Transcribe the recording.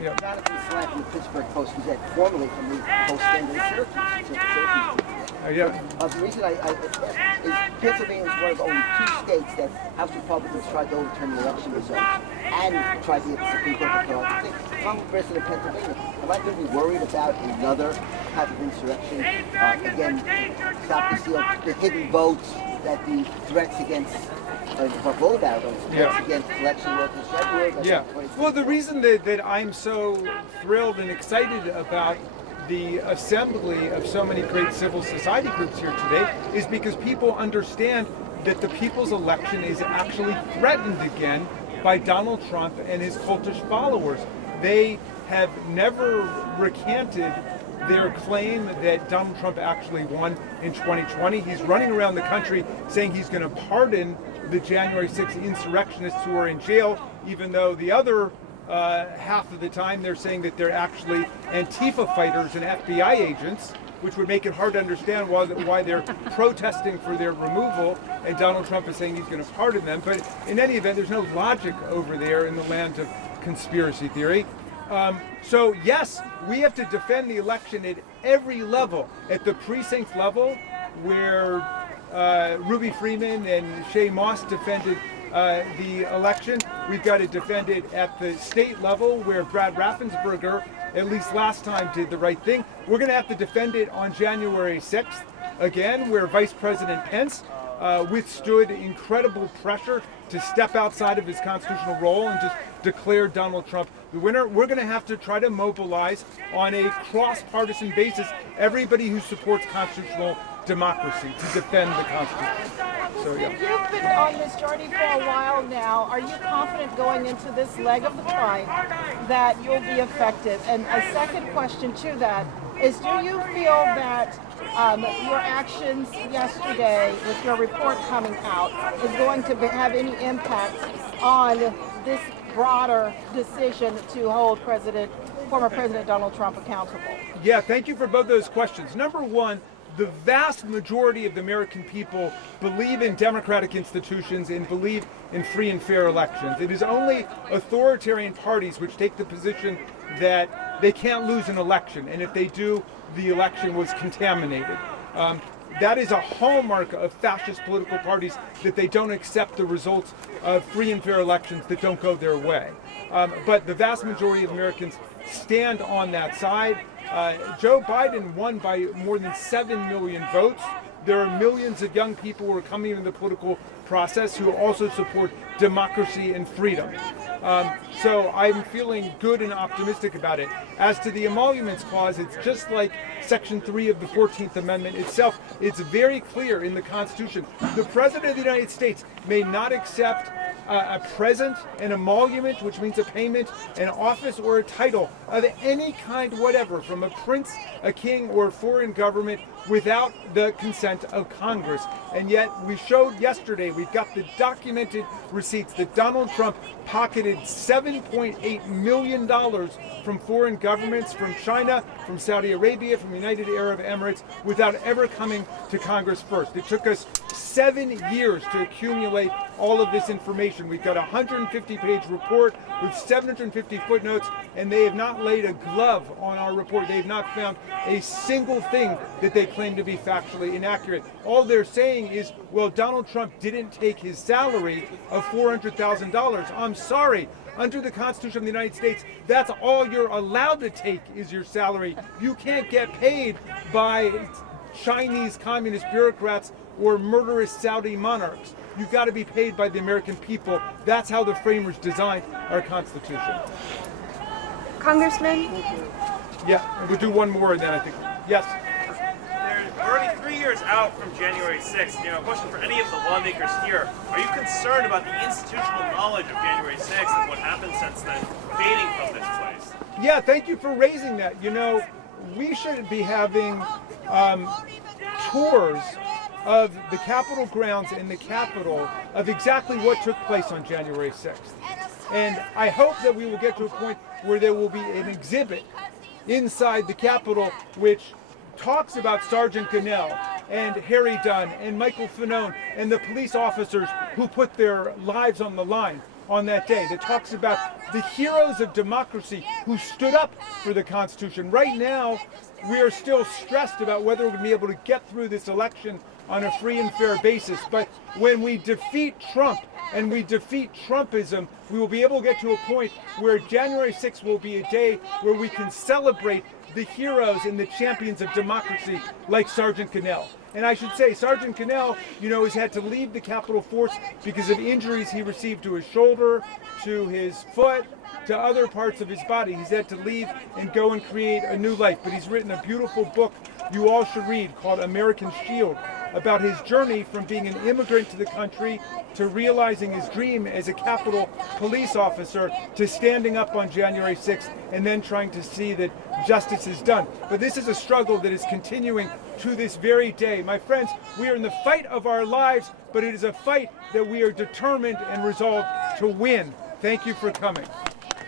Yeah. Jonathan Slant from the Pittsburgh Post, who's formerly from the Post-Standard in Syracuse. Yeah. The reason I asked is Pennsylvania is one of the only two states that House Republicans tried to overturn the election results and tried to get the Supreme Court to throw out the thing. If I'm a resident of Pennsylvania, am I going to be worried about another type of insurrection? Again, stop the steal, the hidden votes, that the threats against against election workers February. Yeah. Well, the reason that I'm so thrilled and excited about the assembly of so many great civil society groups here today is because people understand that the people's election is actually threatened again by Donald Trump and his cultish followers. They have never recanted their claim that Donald Trump actually won in 2020. He's running around the country saying he's going to pardon the January 6th insurrectionists who are in jail, even though the other half of the time they're saying that they're actually Antifa fighters and FBI agents, which would make it hard to understand why they're protesting for their removal, and Donald Trump is saying he's going to pardon them. But in any event, there's no logic over there in the land of conspiracy theory. So yes, we have to defend the election at every level. At the precinct level, where Ruby Freeman and Shay Moss defended the election, we've got to defend it at the state level, where Brad Raffensperger, at least last time, did the right thing. We're going to have to defend it on January 6th, again, where Vice President Pence withstood incredible pressure to step outside of his constitutional role and just declare Donald Trump the winner. We're going to have to try to mobilize on a cross-partisan basis everybody who supports constitutional democracy to defend the Constitution. So, yeah. You've been on this journey for a while now. Are you confident going into this leg of the fight that you'll be effective? And a second question to that is, do you feel that your actions yesterday with your report coming out is going to have any impact on this broader decision to hold former President Donald Trump accountable? Yeah, thank you for both those questions. Number one, the vast majority of the American people believe in democratic institutions and believe in free and fair elections. It is only authoritarian parties which take the position that they can't lose an election, and if they do, the election was contaminated. That is a hallmark of fascist political parties, that they don't accept the results of free and fair elections that don't go their way. But the vast majority of Americans stand on that side. Joe Biden won by more than 7 million votes. There are millions of young people who are coming into the political process who also support democracy and freedom. So I'm feeling good and optimistic about it. As to the emoluments clause, it's just like Section 3 of the 14th Amendment itself. It's very clear in the Constitution. The President of the United States may not accept a present, an emolument, which means a payment, an office or a title of any kind whatever, from a prince, a king, or a foreign government, without the consent of Congress. And yet we showed yesterday, we've got the documented receipts, that Donald Trump pocketed $7.8 million from foreign governments, from China, from Saudi Arabia, from United Arab Emirates, without ever coming to Congress first. It took us 7 years to accumulate all of this information. We've got a 150-page report with 750 footnotes, and they have not laid a glove on our report. They have not found a single thing that they claim to be factually inaccurate. All they're saying is, well, Donald Trump didn't take his salary of $400,000. I'm sorry. Under the Constitution of the United States, that's all you're allowed to take is your salary. You can't get paid by Chinese communist bureaucrats or murderous Saudi monarchs. You've got to be paid by the American people. That's how the framers designed our Constitution. Congressman? Yeah, we'll do one more and then I think, yes. We're already 3 years out from January 6th. A question for any of the lawmakers here. Are you concerned about the institutional knowledge of January 6th and what happened since then fading from this place? Yeah, thank you for raising that. We should be having tours of the Capitol grounds and the Capitol of exactly what took place on January 6th. And I hope that we will get to a point where there will be an exhibit inside the Capitol which talks about Sergeant Gonell and Harry Dunn and Michael Fanone and the police officers who put their lives on the line. on that day that talks about the heroes of democracy who stood up for the Constitution. Right now, we are still stressed about whether we're going to be able to get through this election on a free and fair basis. But when we defeat Trump and we defeat Trumpism, we will be able to get to a point where January 6th will be a day where we can celebrate the heroes and the champions of democracy like Sergeant Cannell. And I should say, Sergeant Cannell, has had to leave the Capitol Force because of injuries he received to his shoulder, to his foot, to other parts of his body. He's had to leave and go and create a new life. But he's written a beautiful book you all should read called American Shield, about his journey from being an immigrant to the country to realizing his dream as a Capitol police officer to standing up on January 6th and then trying to see that justice is done. But this is a struggle that is continuing to this very day. My friends, we are in the fight of our lives, but it is a fight that we are determined and resolved to win. Thank you for coming.